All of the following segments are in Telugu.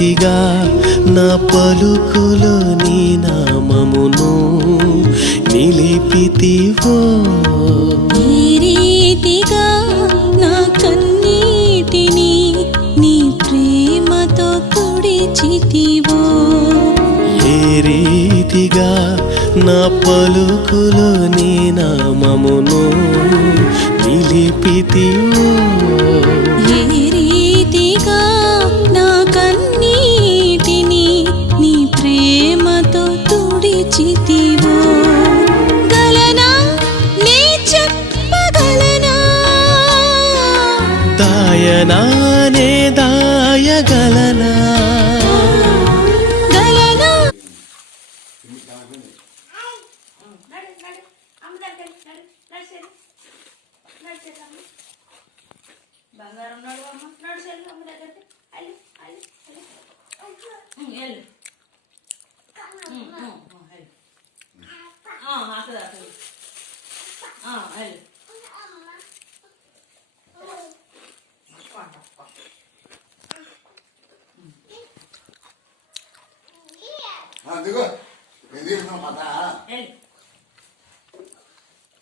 రీతిగా నా పలుకులో నీ నామమును నిలిపితివో, ఈ రీతిగా నా కన్నీటిని నీ ప్రేమతో తుడిచితివో, ఏ రీతిగా నా పలుకులో నీ నామమును నిలిపితివో, ఏ రీతిగా నా కన్నీటిని నీ ప్రేమతో తుడిచితివో. గలనా నే చెప్పగలనా, దాయనా నే దాయగలనా, గలనా బంగారం నడు అమ్మ నడిచెల్లు అమ్మ దగ్గరికి అల్లి అల్లి వెళ్ళు అక్కడ వెళ్ళు దిగో ఇది మత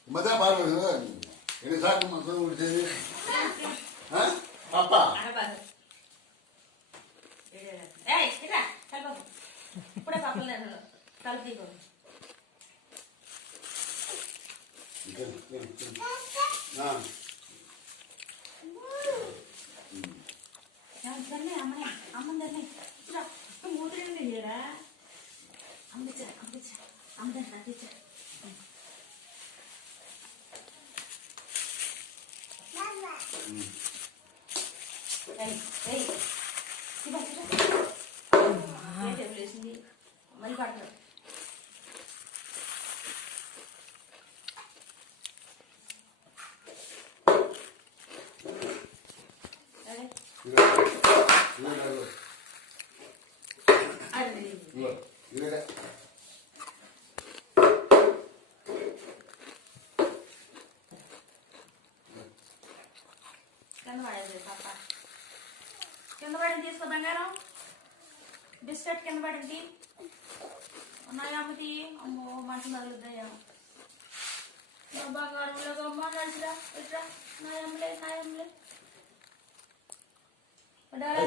మత బాగా ఎన్నిసార్లు మొత్తం ఉడిచేది పాప ఇప్పుడే పక్కన కలిపి అమ్మందరినీ మూతులండి లేడా అమ్మిచ్చా అమ్మిచ్చా అమ్మదండి అమ్మిచ్చా వేసింది మళ్ళీ పడుతుంది కింద పడేది పాప కింద పడింది తీసుకో బంగారం బిస్కెట్ కింద పడింది ఉన్నాయా అమ్మది అమ్మో మంచి తగులుద్దాయా నా బంగారంలో అమ్మ నడిచిరా ఇట్రా నాయమ్మలే నాయమ్మలే డాలా